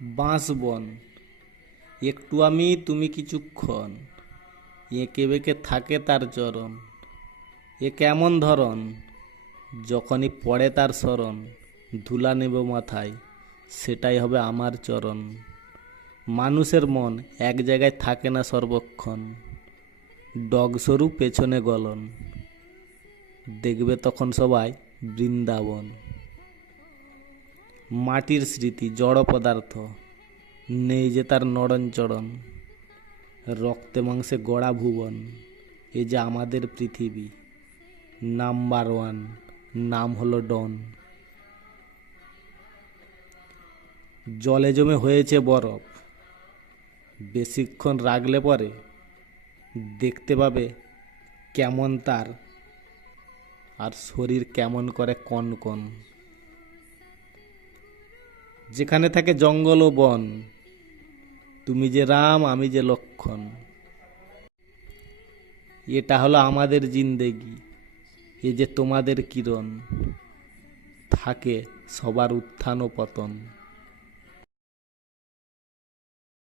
বাঁশবন, একটু আমি তুমি কিছুক্ষণ, এঁকে বেঁকে থাকে তার চরণ। এ কেমন ধরন, যখনই পড়ে তার স্মরণ, ধুলা নেব মাথায়, সেটাই হবে আমার চরণ। মানুষের মন এক জায়গায় থাকে না সর্বক্ষণ, ডগসরু পেছনে গলন, দেখবে তখন সবাই বৃন্দাবন। মাটির স্মৃতি জড় পদার্থ, নেই যে তার নড়নচড়ন, রক্তে মাংসে গড়া ভুবন, এ যে আমাদের পৃথিবী। নাম্বার ওয়ান, নাম হলো ডন। জলে জমে হয়েছে বরফ, বেশিক্ষণ রাখলে পরে দেখতে পাবে কেমন তার, আর শরীর কেমন করে কনকন। যেখানে থাকে জঙ্গল ও বন, তুমি যে রাম আমি যে লক্ষণ। এটা হলো আমাদের জিন্দেগি, এ যে তোমাদের কিরণ, থাকে সবার উত্থান ও পতন।